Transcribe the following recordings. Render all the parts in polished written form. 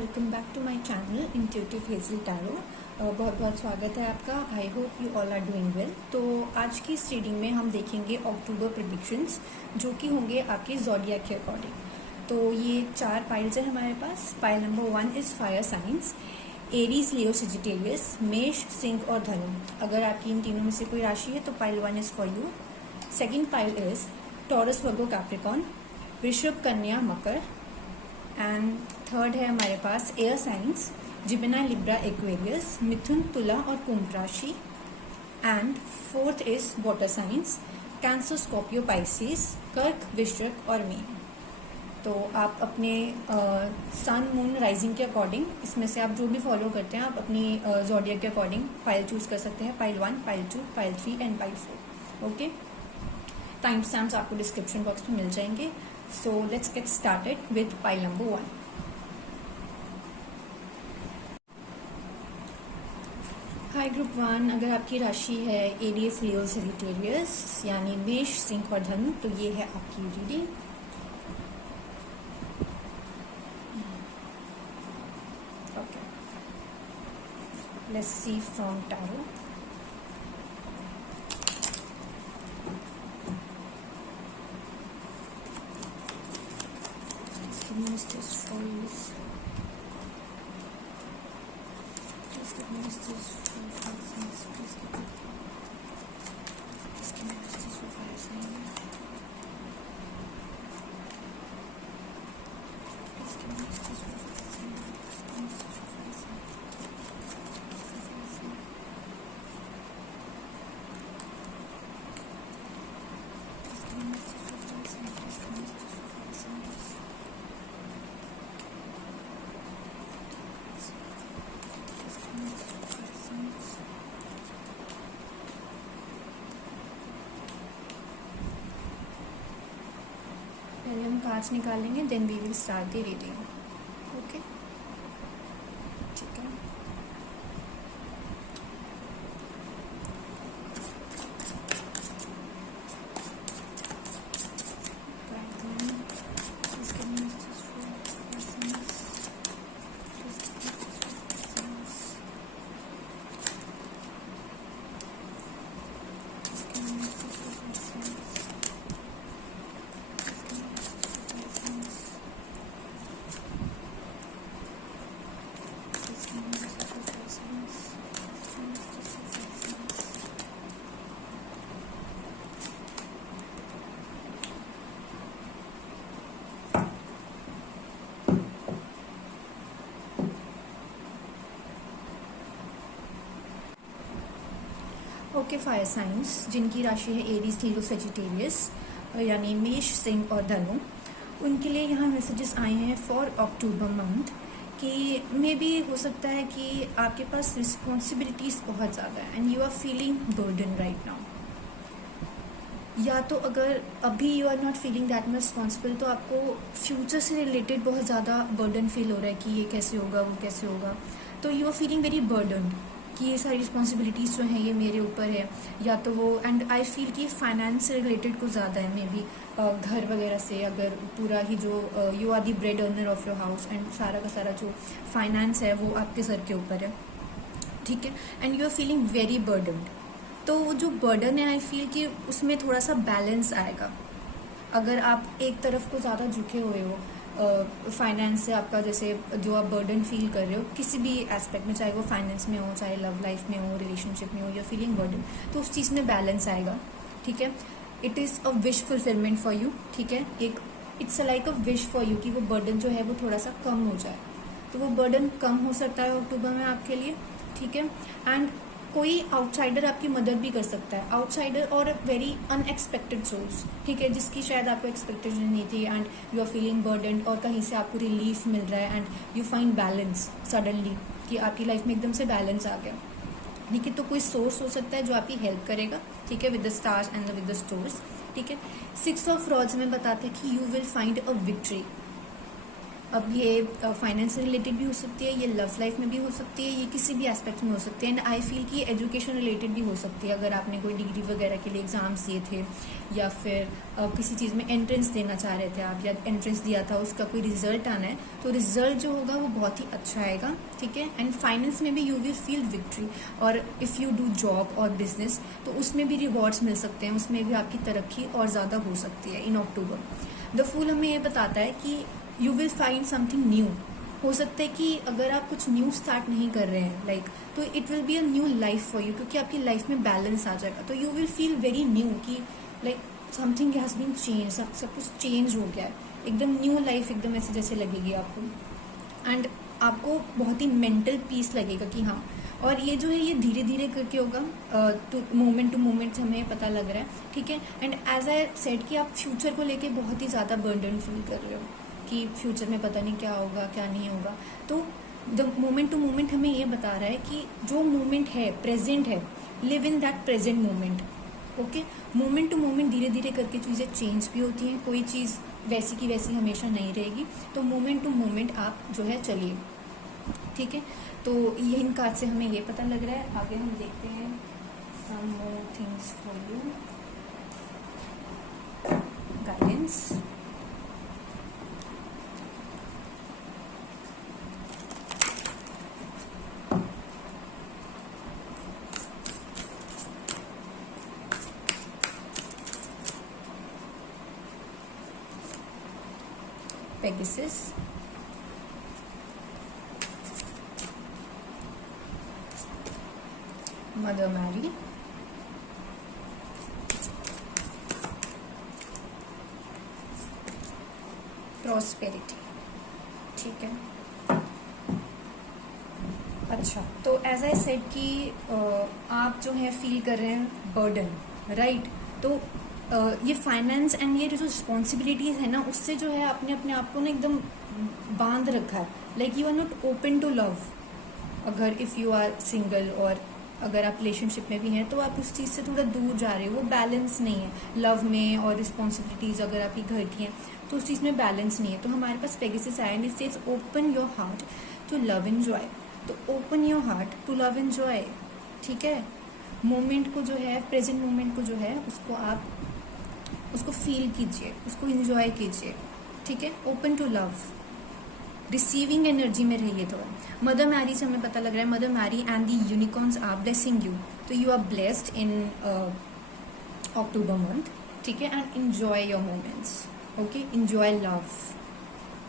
Welcome back to my channel intuitive Hazel tarot. बहुत बहुत स्वागत है आपका। I hope you all are doing well. तो आज की इस रीडिंग में हम देखेंगे अक्टूबर प्रेडिक्शंस जो कि होंगे आपके ज़ोडिएक के अकॉर्डिंग। तो ये 4 पाइल्स हैं हमारे पास। Pile number 1 is fire signs, Aries, Leo, Sagittarius, मेष, सिंह और धनु। अगर आपकी इन तीनों में से कोई राशि है तो pile 1 is for you. Second pile is Taurus, Virgo, Capricorn, वृषभ, कन्या, मकर। एंड थर्ड है हमारे पास air signs, Gemini, Libra, Aquarius, मिथुन, तुला और कुंभ राशि। And fourth is water signs, Cancer, Scorpio, Pisces, कर्क, वृश्चिक और मीन। तो आप अपने सन, मून, राइजिंग के अकॉर्डिंग इसमें से आप जो भी फॉलो करते हैं आप अपनी ज़ोडिएक के अकॉर्डिंग पाइल चूज कर सकते हैं। Pile 1, pile 2, pile 3 and pile 4। Okay, time stamps आपको डिस्क्रिप्शन बॉक्स में मिल जाएंगे। So let's get started with pile number 1. Hi group 1, अगर आपकी राशि है एरियस, लियो, सेजिटेरियस यानी मेष, सिंह और धनु तो ये है आपकी reading. Okay, let's see from tarot. This for please give me this for 5 cents. Please give me this for 5 cents. Please give me this for 5 cents. पहले हम कार्ड्स निकालेंगे, then we will start the reading. Okay, ठीक है। Okay, fire science जिनकी राशि है Aries, Leo, Sagittarius यानी मेष, सिंह और धनु, उनके लिए यहाँ मैसेजेस आए हैं फॉर अक्टूबर मंथ कि मे बी हो सकता है कि आपके पास रिस्पॉन्सिबिलिटीज बहुत ज़्यादा है and you are feeling burden right now. या तो अगर अभी you are not feeling that much responsible तो आपको फ्यूचर से रिलेटेड बहुत ज़्यादा बर्डन फील हो रहा है कि ये कैसे होगा, वो कैसे होगा। तो you are feeling very burden कि ये सारी रिस्पॉन्सिबिलिटीज़ जो हैं ये मेरे ऊपर है। या तो वो एंड आई फील कि फाइनेंस से रिलेटेड कुछ ज़्यादा है, मे बी घर वगैरह से। अगर पूरा ही जो you are the bread earner of your house एंड सारा का सारा जो फाइनेंस है वो आपके सर के ऊपर है, ठीक है। And you are feeling very burdened. तो वो जो बर्डन है आई फील कि उसमें थोड़ा सा बैलेंस आएगा। अगर आप एक तरफ को ज़्यादा झुके हुए हो फाइनेंस से, आपका जैसे जो आप बर्डन फील कर रहे हो किसी भी एस्पेक्ट में, चाहे वो फाइनेंस में हो, चाहे लव लाइफ में हो, रिलेशनशिप में हो, या फीलिंग बर्डन, तो उस चीज़ में बैलेंस आएगा, ठीक है। It is a wish fulfilment for you, ठीक है। एक it's like a wish for you कि वो बर्डन जो है वो थोड़ा सा कम हो जाए। तो वो बर्डन कम हो सकता है अक्टूबर में आपके लिए, ठीक है। एंड कोई आउटसाइडर आपकी मदद भी कर सकता है, आउटसाइडर और वेरी अनएक्सपेक्टेड सोर्स, ठीक है, जिसकी शायद आपको एक्सपेक्टेशन नहीं थी and you are feeling burden और कहीं से आपको रिलीफ मिल रहा है and you find balance suddenly कि आपकी लाइफ में एकदम से बैलेंस आ गया, ठीक है। तो कोई सोर्स हो सकता है जो आपकी हेल्प करेगा, ठीक है, with the stars and with the stores, ठीक है। 6 ऑफ रॉड्स में बताते हैं कि you will find a victory, अब ये फाइनेंस से रिलेटेड भी हो सकती है, ये लव लाइफ में भी हो सकती है, ये किसी भी एस्पेक्ट में हो सकती है। एंड आई फील कि एजुकेशन रिलेटेड भी हो सकती है, अगर आपने कोई डिग्री वगैरह के लिए एग्ज़ाम्स दिए थे, या फिर किसी चीज़ में एंट्रेंस देना चाह रहे थे आप, या एंट्रेंस दिया था, उसका कोई रिजल्ट आना है, तो रिजल्ट जो होगा वो बहुत ही अच्छा आएगा, ठीक है। एंड फाइनेंस में भी यू विल फील विक्ट्री। और इफ़ यू डू जॉब और बिजनेस तो उसमें भी रिवॉर्ड्स मिल सकते हैं, उसमें भी आपकी तरक्की और ज़्यादा हो सकती है इन अक्टूबर। द फूल हमें ये बताता है कि you will find something new. हो सकता है कि अगर आप कुछ न्यू स्टार्ट नहीं कर रहे हैं लाइक, तो it will be a new life for you, क्योंकि आपकी लाइफ में बैलेंस आ जाएगा। तो you will feel very new कि like something has been change, सब कुछ चेंज हो गया है, एकदम न्यू लाइफ एकदम ऐसे जैसे लगेगी आपको। एंड आपको बहुत ही मेंटल पीस लगेगा कि हाँ। और ये जो है ये धीरे धीरे करके होगा, मोमेंट टू मोमेंट हमें पता लग रहा है, ठीक है। एंड एज आई सेड कि आप फ्यूचर को लेके बहुत ही ज़्यादा बर्डन फील कर रहे हो कि फ्यूचर में पता नहीं क्या होगा क्या नहीं होगा। तो द मोमेंट टू मोमेंट हमें ये बता रहा है कि जो मोमेंट है, प्रेजेंट है, live in that present moment, okay. Moment to moment धीरे धीरे करके चीज़ें चेंज भी होती हैं, कोई चीज़ वैसी की वैसी हमेशा नहीं रहेगी। तो मोमेंट टू मोमेंट आप जो है चलिए, ठीक है। तो ये इन कार्ड से हमें ये पता लग रहा है। आगे हम देखते हैं some more things for you, guidance. Pegasus, Mother Mary, Prosperity, ठीक है। अच्छा, तो एज आई सेड कि आप जो है फील कर रहे हैं बर्डन, राइट। तो ये फाइनेंस एंड ये जो रिस्पॉन्सिबिलिटीज है ना, उससे जो है आपने अपने आप को ना एकदम बांध रखा है। Like you are not open to love. अगर इफ़ यू आर सिंगल और अगर आप रिलेशनशिप में भी हैं तो आप उस चीज़ से थोड़ा दूर जा रहे हो, वो बैलेंस नहीं है लव में। और रिस्पॉन्सिबिलिटीज़ अगर आपकी घर की हैं तो उस चीज़ में बैलेंस नहीं है। तो हमारे पास पेगासस आया and it says open your heart to love and joy. तो open your heart to love and joy, ठीक है। मोमेंट को जो है, प्रेजेंट मोमेंट को जो है, उसको आप उसको फील कीजिए, उसको इंजॉय कीजिए, ठीक है। Open to love, receiving energy में रहिए थोड़ा। मदर मैरी से हमें पता लग रहा है Mother Mary and the unicorns are blessing you. तो you are blessed in October month, ठीक है। And enjoy your moments, okay. Enjoy love,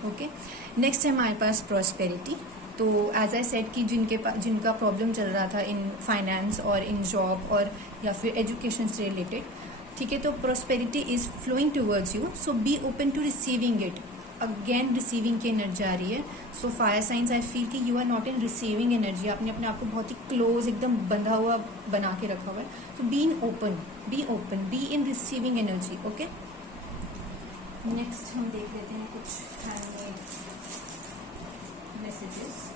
okay. Next है हमारे पास प्रॉस्पेरिटी। तो एज आई सेड कि जिनका प्रॉब्लम चल रहा था इन फाइनेंस और इन जॉब और या फिर एजुकेशन से रिलेटेड, ठीक है। तो prosperity is flowing towards you, so be open to receiving it. Again receiving की एनर्जी आ रही है। So fire signs I feel कि you are not in receiving energy. आपने अपने आप को बहुत ही क्लोज एकदम बंधा हुआ बना के रखा हुआ है। तो be in open, be open, be in receiving energy, okay. Next हम देख लेते हैं कुछ हैंडमेड मैसेजेस।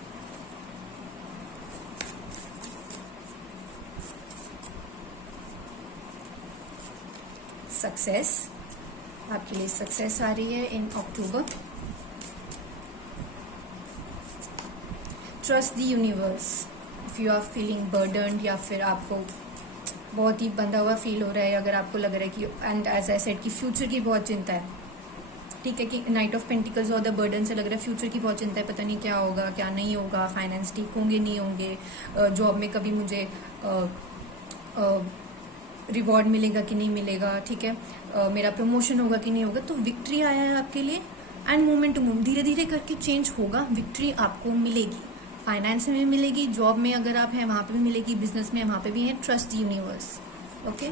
सक्सेस, आपके लिए सक्सेस आ रही है in October. Trust the universe if you are feeling burdened, या फिर आपको बहुत ही बंधा हुआ फील हो रहा है, अगर आपको लग रहा है कि एंड एज आई सेड कि फ्यूचर की बहुत चिंता है, ठीक है। कि नाइट ऑफ पेंटिकल्स और द बर्डन से लग रहा है फ्यूचर की बहुत चिंता है, पता नहीं क्या होगा क्या नहीं होगा, फाइनेंस ठीक होंगे नहीं होंगे, जॉब में कभी मुझे रिवॉर्ड मिलेगा कि नहीं मिलेगा, ठीक है। मेरा प्रमोशन होगा कि नहीं होगा। तो विक्ट्री आया है आपके लिए एंड मोमेंट टू मोमेंट धीरे धीरे करके चेंज होगा। विक्ट्री आपको मिलेगी, फाइनेंस में भी मिलेगी, जॉब में अगर आप हैं वहाँ पे भी मिलेगी, बिजनेस में वहाँ पे भी है। Trust the universe, okay.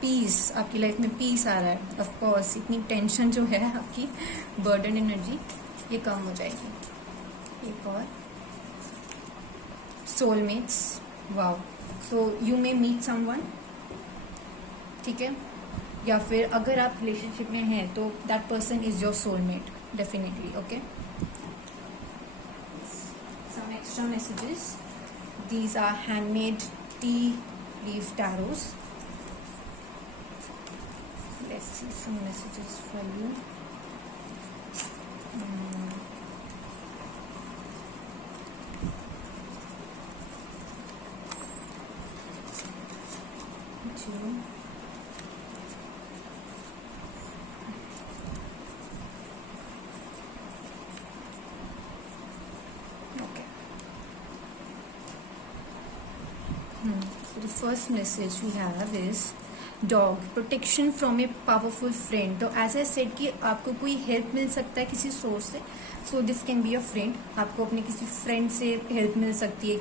Peace, आपकी लाइफ में पीस आ रहा है। ऑफ कोर्स इतनी टेंशन जो है आपकी, बर्डन एनर्जी, ये कम हो जाएगी। एक और soulmates, wow. So you may meet someone, ठीक है। या फिर अगर आप रिलेशनशिप में हैं तो that person is your soulmate definitely, okay. Some extra messages, these are handmade tea leaf tarots. let's see some messages for you. Okay. So the first message we have is dog protection from a powerful friend. तो as I said कि आपको कोई help मिल सकता है किसी source से. So this can be a friend. आपको अपने किसी फ्रेंड से हेल्प मिल सकती है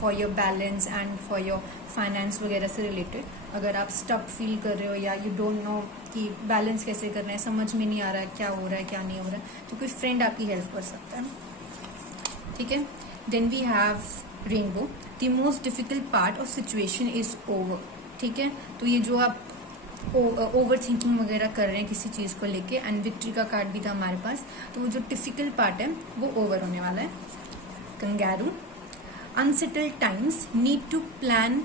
for your balance and for your finance वगैरह से रिलेटेड. अगर आप स्टक फील कर रहे हो या यू डोंट नो कि बैलेंस कैसे करना है, समझ में नहीं आ रहा है क्या हो रहा है क्या नहीं हो रहा है, तो कोई फ्रेंड आपकी हेल्प कर सकता है. ठीक है. Then we have rainbow. The most difficult part of situation is over. ठीक है. तो ये जो आप ओवर थिंकिंग वगैरह कर रहे हैं किसी चीज़ को लेके, एंड विक्ट्री का कार्ड भी था हमारे पास, तो वो जो डिफिकल्ट पार्ट है वो ओवर होने वाला है. Kangaroo. Unsettled times need to plan.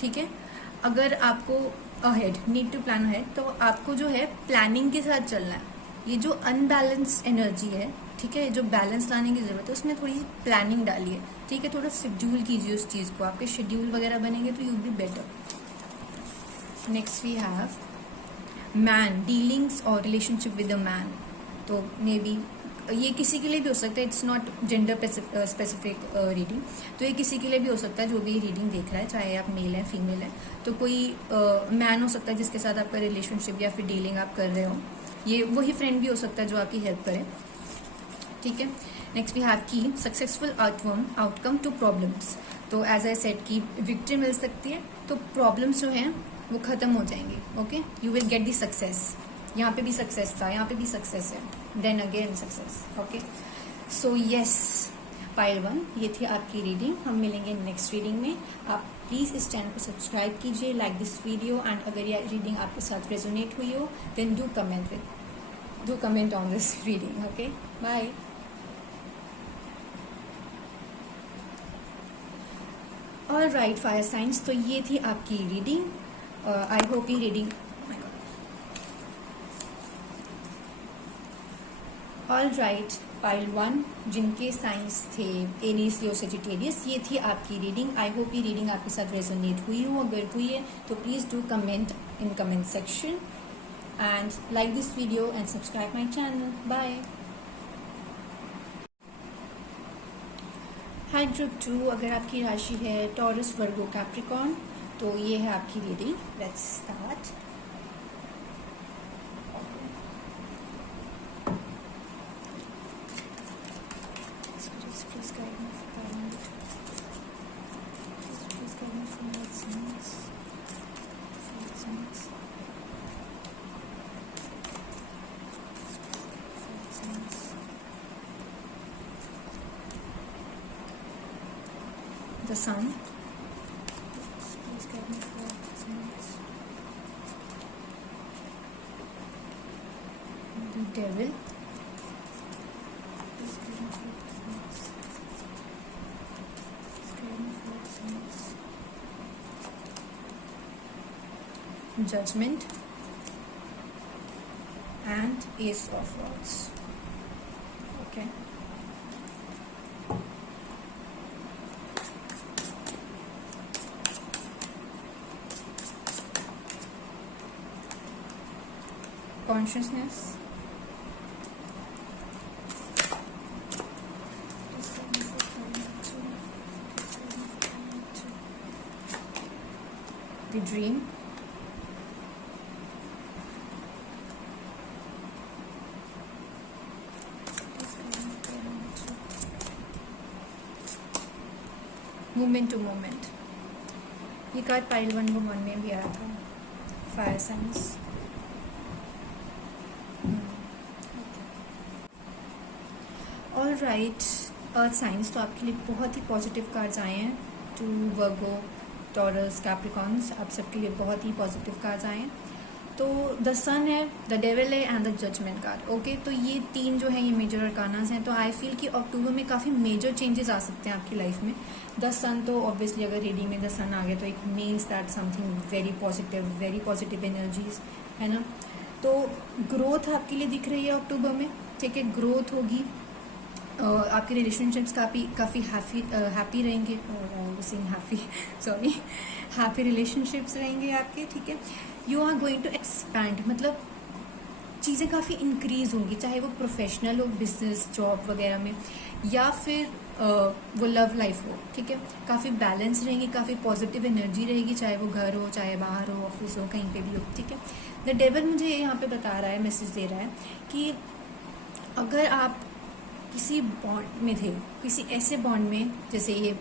ठीक है. अगर आपको अहेड नीड टू प्लान है तो आपको जो है प्लानिंग के साथ चलना है. ये जो अनबैलेंस एनर्जी है, ठीक है, जो बैलेंस लाने की जरूरत है, उसमें थोड़ी सी प्लानिंग डालिए. ठीक है. थोड़ा शेड्यूल कीजिए उस चीज़ को. आपके शेड्यूल वगैरह बनेंगे तो you be better. Next we have man. Dealings और रिलेशनशिप विद अ मैन. तो मे बी ये किसी के लिए भी हो सकता है. It's not gender specific reading. तो ये किसी के लिए भी हो सकता है जो भी रीडिंग देख रहा है, चाहे आप मेल है फीमेल है. तो कोई मैन हो सकता है जिसके साथ आपका रिलेशनशिप या फिर डीलिंग आप कर रहे हो. ये वही फ्रेंड भी हो सकता है जो आपकी हेल्प करे. ठीक है. नेक्स्ट वी हैव की सक्सेसफुल आउटकम टू प्रॉब्लम्स. तो एज आई सेड की विक्ट्री मिल सकती है, तो प्रॉब्लम्स जो हैं वो खत्म हो जाएंगे. Okay. You will get the success. यहाँ पे भी सक्सेस था, यहाँ पे भी सक्सेस है, then again success. Okay. So yes, pile 1 ये थी आपकी रीडिंग. हम मिलेंगे नेक्स्ट रीडिंग में. आप प्लीज़ इस चैनल को सब्सक्राइब कीजिए, लाइक दिस वीडियो, एंड अगर ये रीडिंग आपके साथ रेजोनेट हुई हो then do comment on this reading. Okay. Bye. All right fire signs. तो ये थी आपकी रीडिंग. आई होप ये रीडिंग. ऑल राइट, पाइल 1 जिनके साइंस थे एरीज, लियो, सजिटेरियस, ये थी आपकी रीडिंग. आई होप ये रीडिंग आपके साथ रेजोनेट हुई हो. अगर हुई है तो please do comment in comment section and like this video and subscribe my channel. Bye. Hi group 2, अगर आपकी राशि है टॉरस, वर्गो, कैप्रिकॉर्न, तो ये है आपकी reading. Let's start. The Sun. Please guide me for signs. The Devil. Please guide me for signs. Please guide me for signs. Judgment. And Ace of Wands. Okay. Consciousness. The dream. Moment to moment. ये card pile 1 में भी आया था. Fire science. All right, earth science. तो आपके लिए बहुत ही positive cards आए हैं. टू वर्गो, टॉरस, कैप्रिकॉर्न्स, आप सबके लिए बहुत ही पॉजिटिव कार्ड्स आए हैं. तो द सन है, द डेविल है and the judgment card. Okay, तो ये 3 जो है ये मेजर अरकानास हैं। तो आई फील कि अक्टूबर में काफ़ी मेजर चेंजेस आ सकते हैं आपकी लाइफ में। द सन तो ऑब्वियसली अगर रीडिंग में द सन आ गया तो it means that something very positive energies है ना। तो ग्रोथ आपके लिए दिख रही है अक्टूबर में, ठीक है, ग्रोथ होगी। आपके रिलेशनशिप्स काफ़ी हैप्पी रहेंगे, हैप्पी रिलेशनशिप्स रहेंगे आपके, ठीक है। You are going to expand, मतलब चीज़ें काफ़ी इंक्रीज होंगी, चाहे वो प्रोफेशनल हो, बिजनेस, जॉब वगैरह में, या फिर वो लव लाइफ हो, ठीक है। काफ़ी बैलेंस रहेंगी, काफ़ी पॉजिटिव एनर्जी रहेगी, चाहे वो घर हो, चाहे बाहर हो, ऑफिस हो, कहीं पे भी हो, ठीक है। द डेविल मुझे यहाँ पे बता रहा है, मैसेज दे रहा है कि अगर आप किसी बॉन्ड में थे, किसी ऐसे बॉन्ड में जैसे ये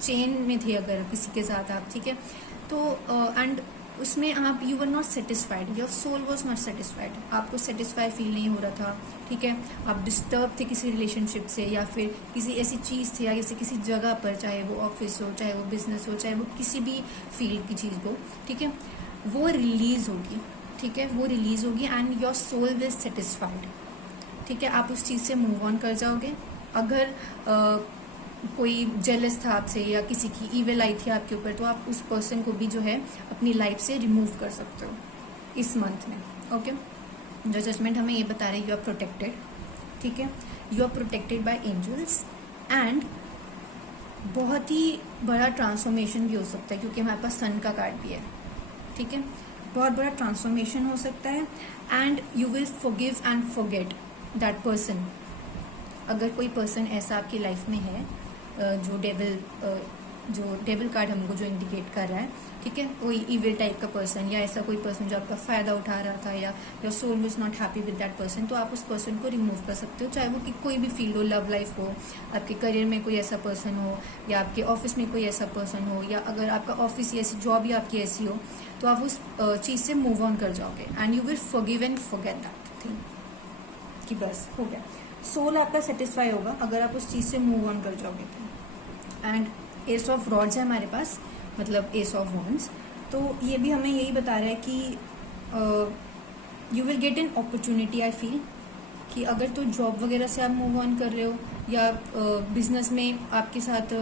चेन में थे अगर किसी के साथ आप, ठीक है, तो एंड उसमें आप you were not satisfied, your soul was not satisfied, आपको सेटिस्फाई फील नहीं हो रहा था, ठीक है। आप डिस्टर्ब थे किसी रिलेशनशिप से, या फिर किसी ऐसी चीज़ थी, या किसी जगह पर, चाहे वो ऑफिस हो, चाहे वो बिजनेस हो, चाहे वो किसी भी फील्ड की चीज़ हो, ठीक है, वो रिलीज होगी, ठीक है, वो रिलीज होगी and your soul will satisfied, ठीक है। आप उस चीज़ से मूव ऑन कर जाओगे। अगर कोई जेलस था आपसे या किसी की ईविल आई थी आपके ऊपर, तो आप उस पर्सन को भी जो है अपनी लाइफ से रिमूव कर सकते हो इस मंथ में। ओके, जो जजमेंट हमें ये बता रहे हैं, यू आर प्रोटेक्टेड, ठीक है, you are protected by angels and बहुत ही बड़ा ट्रांसफॉर्मेशन भी हो सकता है, क्योंकि हमारे पास सन का कार्ड भी है, ठीक है। बहुत बड़ा ट्रांसफॉर्मेशन हो सकता है and you will forgive and forget that person. अगर कोई पर्सन ऐसा आपकी लाइफ में है जो डेविल कार्ड हमको जो इंडिकेट कर रहा है, ठीक है, कोई इविल टाइप का पर्सन या ऐसा कोई पर्सन जो आपका फ़ायदा उठा रहा था, या your soul is not happy with that person, तो आप उस पर्सन को रिमूव कर सकते हो, चाहे वो कि कोई भी फील्ड हो, लव लाइफ हो, आपके करियर में कोई ऐसा पर्सन हो, या आपके ऑफिस में कोई ऐसा पर्सन हो, या अगर आपका ऑफिस या ऐसी जॉब ही आपकी ऐसी हो, तो आप उस चीज़ से मूव ऑन कर जाओगे and you will forgive and forget that thing, कि बस हो गया। सोल आपका सेटिस्फाई होगा अगर आप उस चीज़ से मूव ऑन कर जाओगे तो। एंड एस ऑफ रॉड्स है हमारे पास, मतलब एस ऑफ वॉन्ड्स, तो ये भी हमें यही बता रहा है कि you will get an opportunity. I feel कि अगर तो जॉब वगैरह से आप मूव ऑन कर रहे हो, या बिजनेस में आपके साथ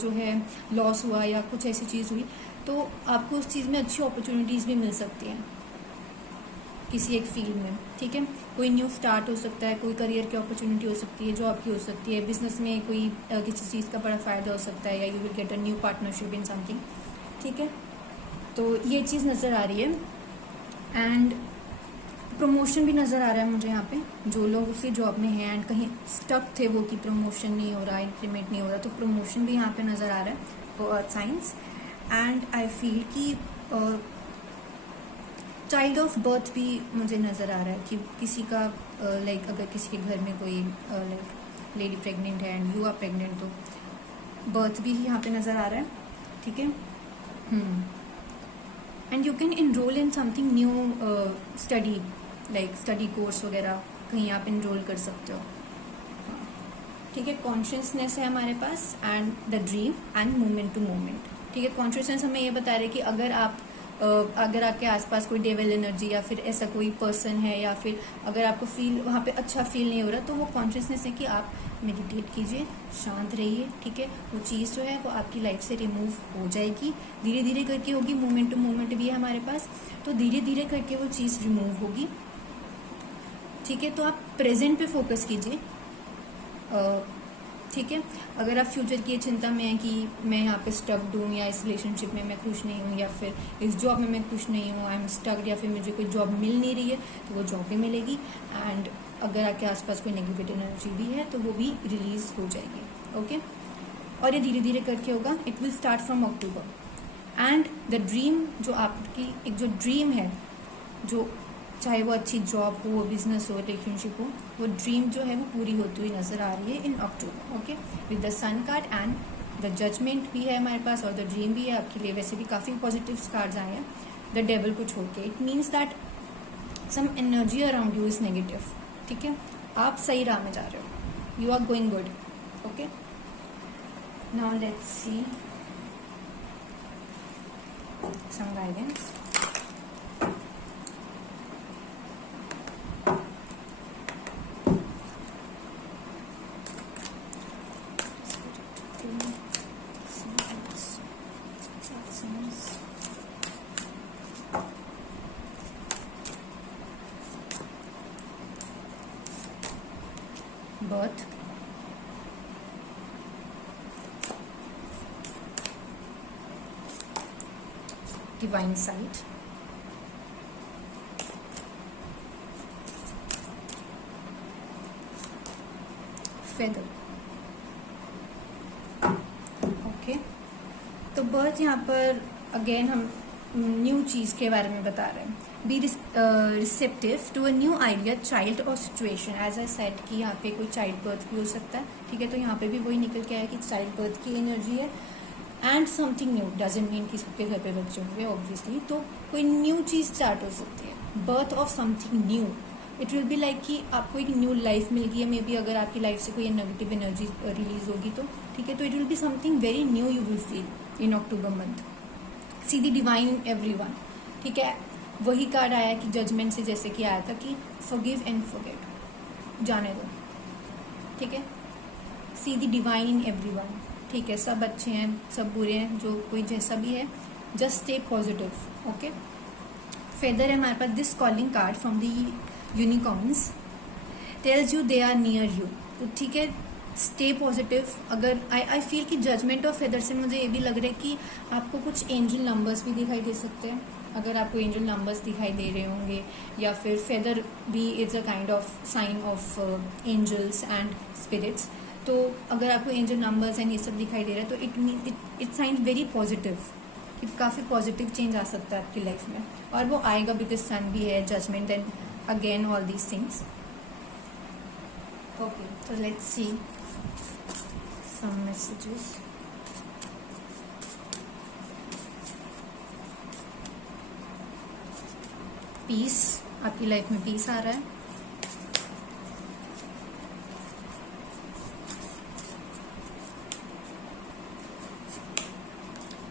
जो है लॉस हुआ या कुछ ऐसी चीज़ हुई, तो आपको उस चीज़ में अच्छी अपॉर्चुनिटीज़ भी मिल सकती हैं किसी एक फील्ड में, ठीक है। कोई न्यू स्टार्ट हो सकता है, कोई करियर की अपॉर्चुनिटी हो सकती है, जॉब की हो सकती है, बिजनेस में कोई किसी चीज़ का बड़ा फ़ायदा हो सकता है, या you will get a new partnership in something, ठीक है। तो ये चीज़ नज़र आ रही है एंड प्रमोशन भी नज़र आ रहा है मुझे यहाँ पे। जो लोग उसी जॉब में हैं एंड कहीं स्टक थे वो कि प्रमोशन नहीं हो रहा, इंक्रीमेंट नहीं हो रहा, तो प्रमोशन भी यहाँ पे नज़र आ रहा है for earth science. And I feel कि चाइल्ड ऑफ बर्थ भी मुझे नज़र आ रहा है कि किसी का लाइक अगर किसी के घर में कोई लाइक लेडी प्रेग्नेंट है एंड यू आर प्रेग्नेंट, तो बर्थ भी यहाँ पे नज़र आ रहा है, ठीक है। And you can enroll in something new, study like study course वगैरह कहीं आप इनरोल कर सकते हो, ठीक है। कॉन्शियसनेस है हमारे पास and the dream and moment to moment, ठीक है। कॉन्शियसनेस हमें ये बता रहे हैं कि अगर आपके आसपास कोई डेविल एनर्जी या फिर ऐसा कोई पर्सन है, या फिर अगर आपको फील वहाँ पे अच्छा फील नहीं हो रहा, तो वो कॉन्शियसनेस है कि आप मेडिटेट कीजिए, शांत रहिए, ठीक है। वो चीज़ जो है वो आपकी लाइफ से रिमूव हो जाएगी, धीरे धीरे करके होगी। मोमेंट टू मोमेंट भी है हमारे पास, तो धीरे धीरे करके वो चीज़ रिमूव होगी, ठीक है। तो आप प्रेजेंट पे फोकस कीजिए, ठीक है। अगर आप फ्यूचर की चिंता में हैं कि मैं यहाँ पे स्टक्ड हूँ, या इस रिलेशनशिप में मैं खुश नहीं हूँ, या फिर इस जॉब में मैं खुश नहीं हूँ, आई एम स्टक्ड, या फिर मुझे कोई जॉब मिल नहीं रही है, तो वो जॉब भी मिलेगी। एंड अगर आपके आसपास कोई नेगेटिव एनर्जी भी है तो वो भी रिलीज हो जाएगी, ओके। और ये धीरे धीरे करके होगा, it will start from October. And the dream, जो आपकी एक जो ड्रीम है, जो चाहे वो अच्छी जॉब हो, बिजनेस हो, रिलेशनशिप हो, वो ड्रीम जो है वो पूरी होती हुई नजर आ रही है in October, okay. With the sun card and the judgement भी है हमारे पास, और द ड्रीम भी है आपके लिए। वैसे भी काफ़ी पॉजिटिव कार्ड्स आए हैं द डेविल को छोड़ के। It means that some energy around you is negative, ठीक है। आप सही राह में जा रहे हो, you are going good, okay. Now let's see some guidance. Divine side. Feather. Okay, तो बर्थ यहाँ पर अगेन हम न्यू चीज के बारे में बता रहे हैं। Be receptive to a new idea, child और सिचुएशन। एज आई सेड कि यहाँ पे कोई चाइल्ड बर्थ भी हो सकता है, ठीक है। तो यहाँ पे भी वही निकल के आया कि चाइल्ड बर्थ की एनर्जी है। And something new doesn't mean कि सबके घर पे बच्चे होंगे ऑब्वियसली, तो कोई न्यू चीज स्टार्ट हो सकती है। Birth of something new, it will be like कि आपको एक न्यू लाइफ मिल गई है। मे बी अगर आपकी लाइफ से कोई नेगेटिव एनर्जी रिलीज होगी तो, ठीक है। तो it will be something very new you will feel in October month. See the divine in everyone, ठीक है। वही कार्ड आया कि जजमेंट से जैसे कि आया था कि फॉरगिव एंड फॉरगेट, जाने दो, ठीक है। See the divine in everyone, ठीक है। सब अच्छे हैं, सब बुरे हैं, जो कोई जैसा भी है, just stay positive, okay. Feather है हमारे पास। This calling card from the unicorns tells you they are near you, तो ठीक है, स्टे पॉजिटिव। अगर आई फील कि जजमेंट और फेदर से मुझे ये भी लग रहा है कि आपको कुछ एंजल नंबर्स भी दिखाई दे सकते हैं। अगर आपको एंजल नंबर्स दिखाई दे रहे होंगे, या फिर फेदर भी is a kind of sign of angels and spirits, तो अगर आपको एंजल नंबर्स एंड ये सब दिखाई दे रहा है तो इट साइन वेरी पॉजिटिव, कि काफ़ी पॉजिटिव चेंज आ सकता है आपकी लाइफ में, और वो आएगा बिकॉज सन भी है, judgment and again all these things. Okay, so let's see some messages. Peace, आपकी लाइफ में पीस आ रहा है।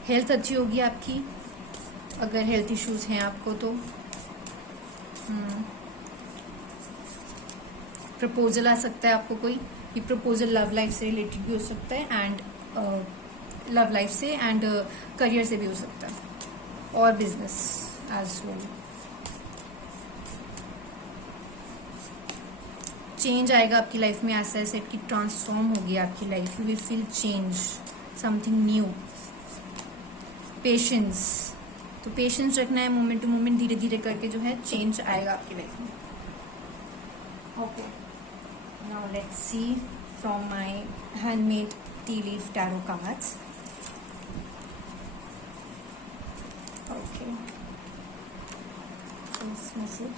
हेल्थ अच्छी होगी आपकी, अगर हेल्थ इश्यूज हैं आपको तो। प्रपोजल आ सकता है आपको कोई, ये प्रपोजल लव लाइफ से रिलेटेड भी हो सकता है, एंड लव लाइफ से एंड करियर से भी हो सकता है, और बिजनेस एज वेल। चेंज आएगा आपकी लाइफ में, ऐसा ऐसे कि ट्रांसफॉर्म होगी आपकी life, you will feel change, something new. Patience, तो पेशेंस रखना है, मोमेंट टू मोमेंट, धीरे धीरे करके जो है चेंज आएगा आपकी लाइफ में। Okay, now let's C from my handmade tea leaf tarot cards. Okay, first message,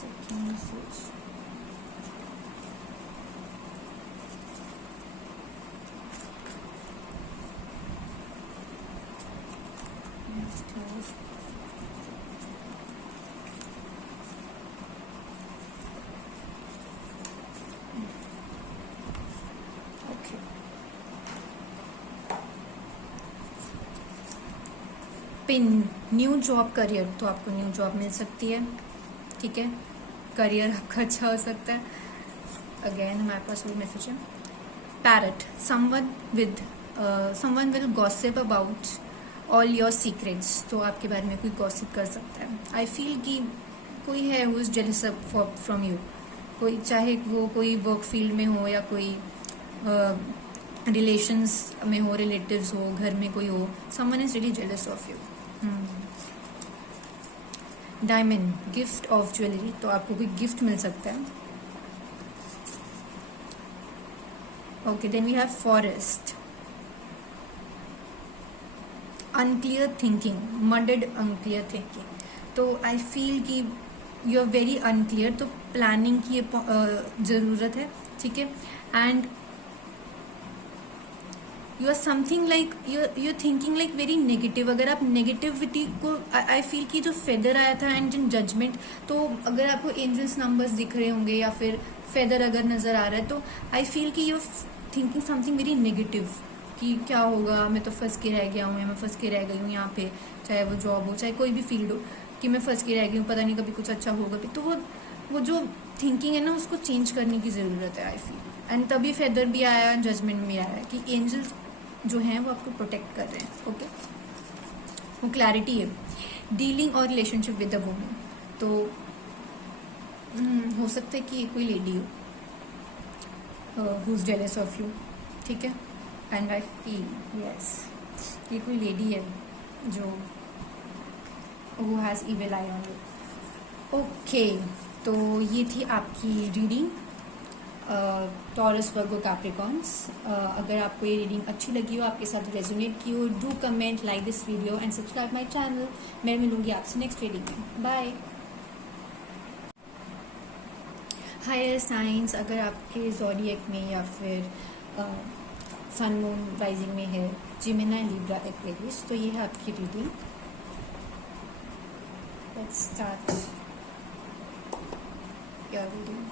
second message, pin, new job career, तो आपको न्यू जॉब मिल सकती है, ठीक है। करियर आपका अच्छा हो सकता है। अगेन हमारे पास वो मैसेज है। Parrot, someone will gossip about all your secrets, तो आपके बारे में कोई गॉसिप कर सकता है। आई फील कि कोई है who is jealous from you, कोई, चाहे वो कोई वर्क फील्ड में हो या कोई रिलेशंस में हो, रिलेटिव्स हो, घर में कोई हो, someone is really jealous of you. Diamond, gift of jewellery, तो आपको कोई गिफ्ट मिल सकता है। Okay, then we have forest, unclear thinking, muddied unclear thinking, तो आई फील कि यू आर वेरी अनक्लियर, तो प्लानिंग की जरूरत है, ठीक है। And you are something like you thinking like very negative. अगर आप नेगेटिविटी को, आई फील कि जो फेदर आया था एंड इन जजमेंट, तो अगर आपको एंजल्स नंबर्स दिख रहे होंगे या फिर फेदर अगर नजर आ रहा है, तो आई फील कि you are thinking something very negative, कि क्या होगा, मैं तो फंस के रह गया हूँ, या मैं फंस के रह गई हूँ यहाँ पे, चाहे वो जॉब हो, चाहे कोई भी फील्ड हो, कि मैं फंस के रह गई हूँ, पता नहीं कभी कुछ अच्छा होगा भी। तो वो जो थिंकिंग है ना, उसको चेंज करने की ज़रूरत है, आई फील। एंड तभी फेदर भी आया, जजमेंट भी आया, कि एंजल्स जो हैं वो आपको प्रोटेक्ट कर रहे हैं, ओके। वो क्लैरिटी है। डीलिंग और रिलेशनशिप विद अ वुमन, तो हो सकता है कि कोई लेडी हो who is jealous of you, ठीक है। एंड आई फील यस ये कोई लेडी है जो who has evil I on you. Okay, तो ये थी आपकी रीडिंग टॉरस वर्गो कैप्रिकॉन्स। अगर आपको ये रीडिंग अच्छी लगी हो, आपके साथ रेजोनेट की हो, do comment, like this video and subscribe my channel. मैं मिलूंगी आपसे नेक्स्ट रीडिंग में। बाय। हायर साइंस, अगर आपके ज़ोडिएक में या फिर सन मून राइजिंग में है जिमिनी, लिब्रा, एक्वेरियस, तो ये है आपकी reading. Let's start your reading.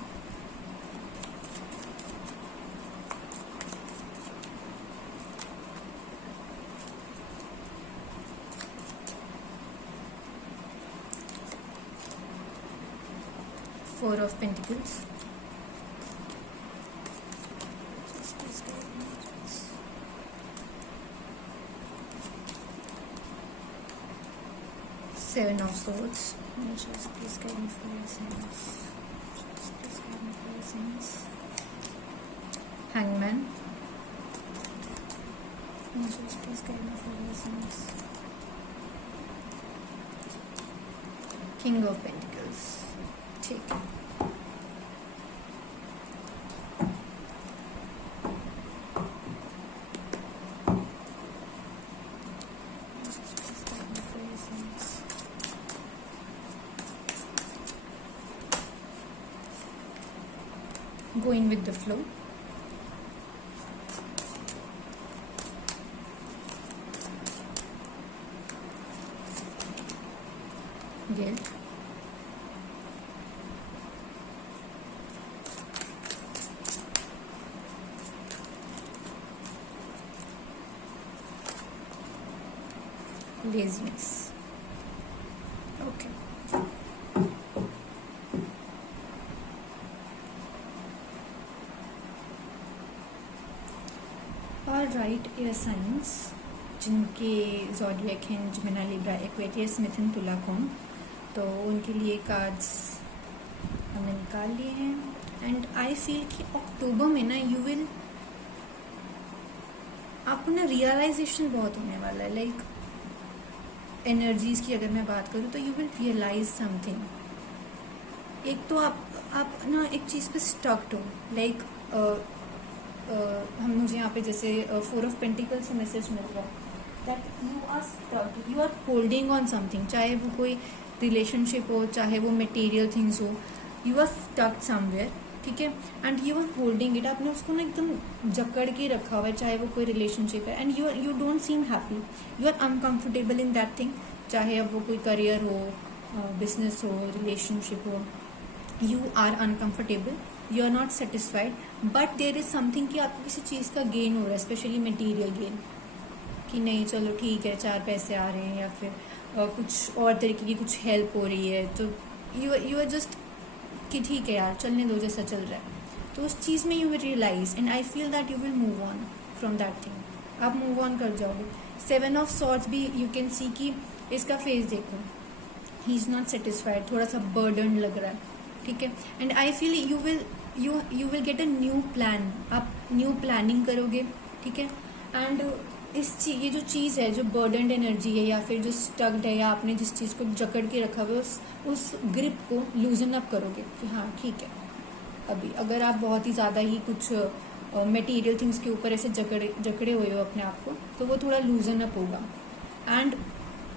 Four of Pentacles, Seven of Swords, just please guide me for your signs. Just please guide me for your signs. Hangman, just please guide me for your signs. King of Pentacles, ठीक है। Going with the flow. Guilt. Laziness. Okay. Right air science जिनके zodiac हैं Gemini, Libra, Aquarius, मिथुन, तुला, कुंभ, तो उनके लिए cards हमने निकाल लिए हैं। एंड आई फील कि अक्टूबर में ना यू विल, आपको ना रियलाइजेशन बहुत होने वाला है। लाइक एनर्जीज की अगर मैं बात करूँ तो यू विल रियलाइज समथिंग। एक तो आप ना एक चीज़ पे स्टक्ड हो। लाइक हम मुझे यहाँ पे जैसे 4 ऑफ पेंटिकल से मैसेज मिल रहा है that you are stucked, you are holding on something, चाहे वो कोई रिलेशनशिप हो, चाहे वो मटेरियल थिंग्स हो, यू आर स्टक्ड समवेयर, ठीक है। And you are holding it, आपने उसको ना एकदम जकड़ के रखा हुआ है, चाहे वो कोई रिलेशनशिप है। And you don't seem happy, you are uncomfortable in that thing, चाहे अब वो कोई करियर हो, बिजनेस हो, रिलेशनशिप हो, you are uncomfortable, you are not satisfied, but there is something कि आपको किसी चीज़ का गेन हो रहा है, स्पेशली मटीरियल गेन, कि नहीं चलो ठीक है 4 पैसे आ रहे हैं या फिर कुछ और तरीके की कुछ हेल्प हो रही है, तो यू आर जस्ट कि ठीक है यार चलने दो जैसा चल रहा है। तो उस चीज़ में you will realize and I feel that you will move on from that thing, आप मूव ऑन कर जाओगे। 7 ऑफ सॉर्ड्स भी यू कैन सी कि इसका फेस देखो, ही इज़ नॉट सेटिस्फाइड, थोड़ा सा बर्डन लग रहा है, ठीक है। And I feel you will get a new plan, आप न्यू प्लानिंग करोगे, ठीक है। एंड ये जो चीज़ है, जो बर्डनड एनर्जी है या फिर जो स्टक्ड है, या आपने जिस चीज़ को जकड़ के रखा हुआ है, उस ग्रिप को लूजन अप करोगे कि हाँ ठीक है। अभी अगर आप बहुत ही ज़्यादा ही कुछ मटेरियल थिंग्स के ऊपर ऐसे जकड़े हुए हो अपने आप को, तो वो थोड़ा लूजन अप होगा। एंड